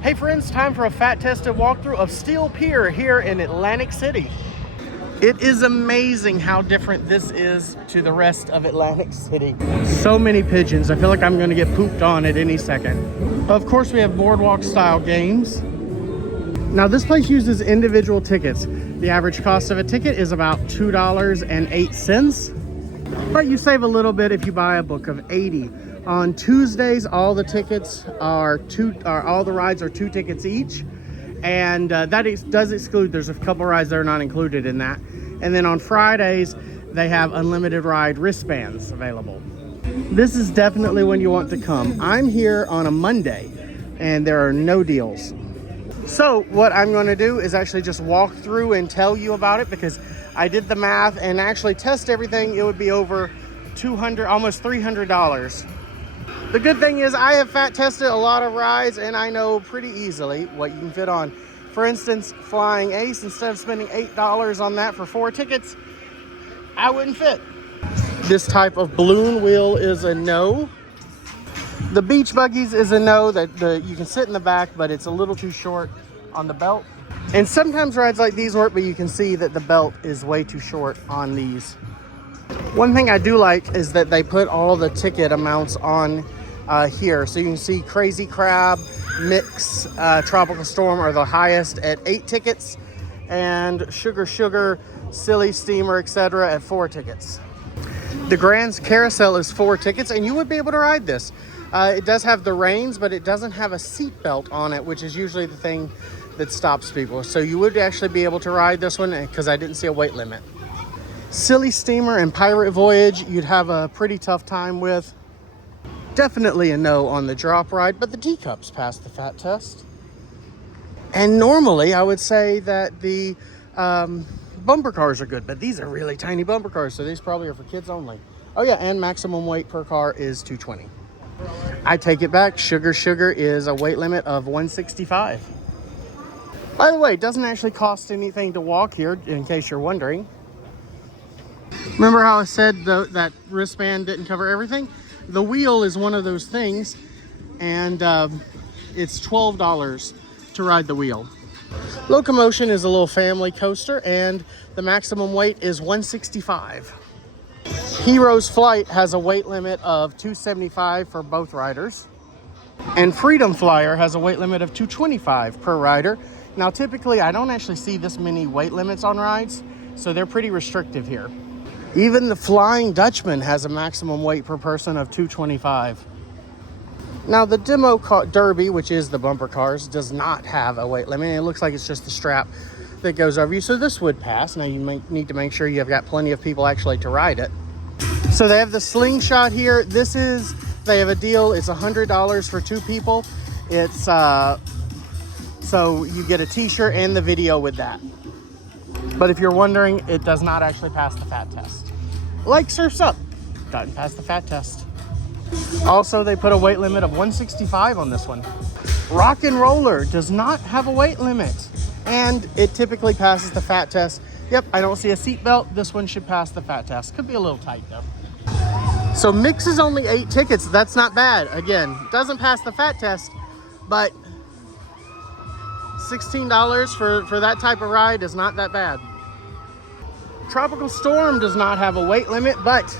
Hey friends, time for a fat tested walkthrough of Steel Pier here in Atlantic City. It is amazing how different this is to the rest of Atlantic City. So many pigeons. I feel like I'm going to get pooped on at any second. Of course, we have Boardwalk style games. Now this place uses individual tickets. The average cost of a ticket is about $2.08. But you save a little bit if you buy a book of 80. On Tuesdays, all the tickets are all the rides are 2 tickets each. And does exclude, there's a couple rides that are not included in that. And then on Fridays, they have unlimited ride wristbands available. This is definitely when you want to come. I'm here on a Monday and there are no deals. So what I'm going to do is actually just walk through and tell you about it, because I did the math and actually test everything. It would be over $200, almost $300. The good thing is I have fat tested a lot of rides and I know pretty easily what you can fit on. For instance, Flying Ace, instead of spending $8 on that for 4 tickets, I wouldn't fit. This type of balloon wheel is a no. The beach buggies is a no. You can sit in the back, but it's a little too short on the belt. And sometimes rides like these work, but you can see that the belt is way too short on these. One thing I do like is that they put all the ticket amounts on here. So you can see Crazy Crab, Mix, Tropical Storm are the highest at 8 tickets. And Sugar, Silly Steamer, etc. at 4 tickets. The Grand Carousel is 4 tickets, and you would be able to ride this. It does have the reins, but it doesn't have a seat belt on it, which is usually the thing that stops people. So you would actually be able to ride this one, because I didn't see a weight limit. Silly Steamer and Pirate Voyage, you'd have a pretty tough time with. Definitely a no on the drop ride, but the teacups passed the fat test. And normally I would say that the bumper cars are good, but these are really tiny bumper cars, so these probably are for kids only. Oh yeah, and maximum weight per car is 220. I take it back. Sugar is a weight limit of 165. By the way, it doesn't actually cost anything to walk here, in case you're wondering. Remember how I said that wristband didn't cover everything? The wheel is one of those things, and it's $12 to ride the wheel. Locomotion is a little family coaster, and the maximum weight is 165. Heroes Flight has a weight limit of 275 for both riders. And Freedom Flyer has a weight limit of 225 per rider. Now, typically, I don't actually see this many weight limits on rides, so they're pretty restrictive here. Even the Flying Dutchman has a maximum weight per person of 225. Now, the Demo Derby, which is the bumper cars, does not have a weight limit. It looks like it's just the strap that goes over you, so this would pass. Now, you might need to make sure you've got plenty of people actually to ride it. So they have the slingshot here. They have a deal. It's $100 for 2 people. It's so you get a t-shirt and the video with that. But if you're wondering, it does not actually pass the fat test. Like Surf's Up, doesn't pass the fat test. Also, they put a weight limit of 165 on this one. Rock and Roller does not have a weight limit, and it typically passes the fat test. Yep, I don't see a seat belt. This one should pass the fat test. Could be a little tight though. So Mix is only 8 tickets. That's not bad. Again, doesn't pass the fat test, but $16 for that type of ride is not that bad. Tropical Storm does not have a weight limit, but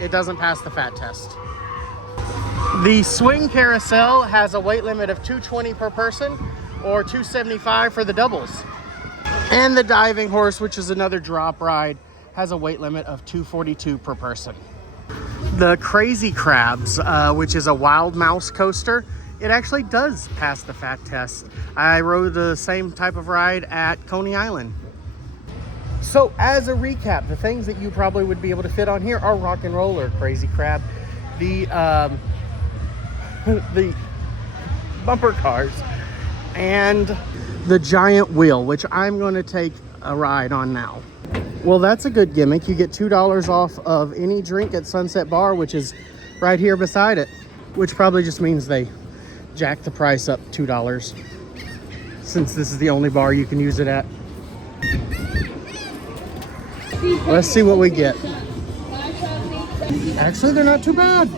it doesn't pass the fat test. The Swing Carousel has a weight limit of 220 per person or 275 for the doubles. And the Diving Horse, which is another drop ride, has a weight limit of 242 per person. The Crazy Crabs, which is a wild mouse coaster, it actually does pass the fat test. I rode the same type of ride at Coney Island. So as a recap, the things that you probably would be able to fit on here are Rock and Roller, Crazy Crab, the bumper cars, and the giant wheel, which I'm going to take a ride on now. Well, that's a good gimmick. You get $2 off of any drink at Sunset Bar, which is right here beside it, which probably just means they jack the price up $2 since this is the only bar you can use it at. Let's see what we get. Actually, they're not too bad.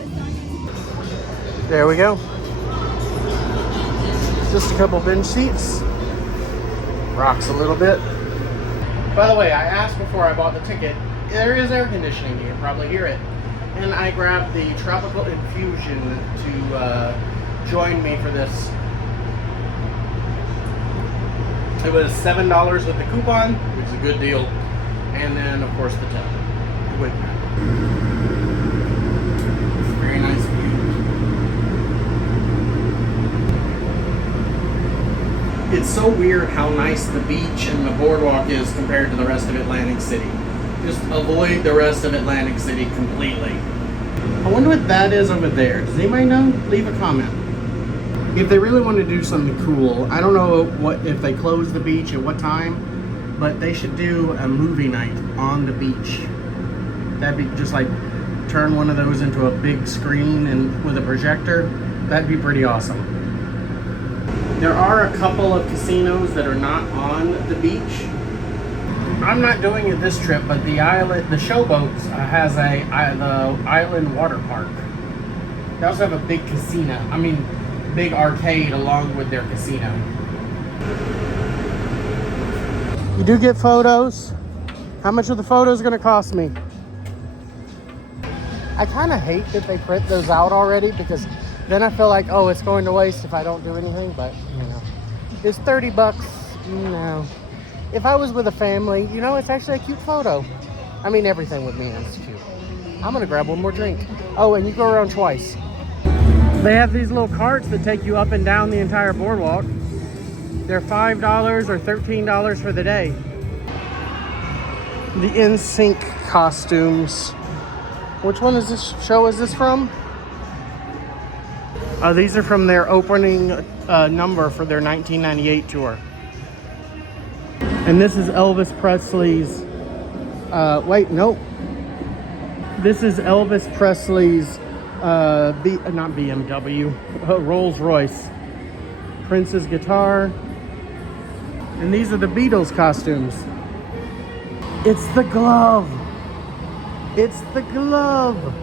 There we go. Just a couple bench seats. Rocks a little bit. By the way, I asked before I bought the ticket, there is air conditioning, you can probably hear it. And I grabbed the Tropical Infusion to join me for this. It was $7 with the coupon, which is a good deal. And then, of course, the tip with that. Very nice view. It's so weird how nice the beach and the boardwalk is compared to the rest of Atlantic City. Just avoid the rest of Atlantic City completely. I wonder what that is over there. Does anybody know? Leave a comment. If they really want to do something cool, I don't know what if they close the beach at what time, but they should do a movie night on the beach. That'd be just like turn one of those into a big screen and with a projector. That'd be pretty awesome. There are a couple of casinos that are not on the beach. I'm not doing it this trip, but the Showboats has the island water park. They also have a big casino. I mean, big arcade along with their casino. You do get photos. How much are the photos going to cost me? I kind of hate that they print those out already because then I feel like, oh, it's going to waste if I don't do anything. But, you know, it's 30 bucks. No. If I was with a family, you know, it's actually a cute photo. I mean, everything with me is cute. I'm going to grab one more drink. Oh, and you go around twice. They have these little carts that take you up and down the entire boardwalk. They're $5 or $13 for the day. The NSYNC costumes. Which one is this show is this from? These are from their opening number for their 1998 tour. And this is Elvis Presley's, wait, nope. This is Elvis Presley's, not BMW, Rolls Royce. Prince's guitar. And these are the Beatles costumes. It's the glove. It's the glove.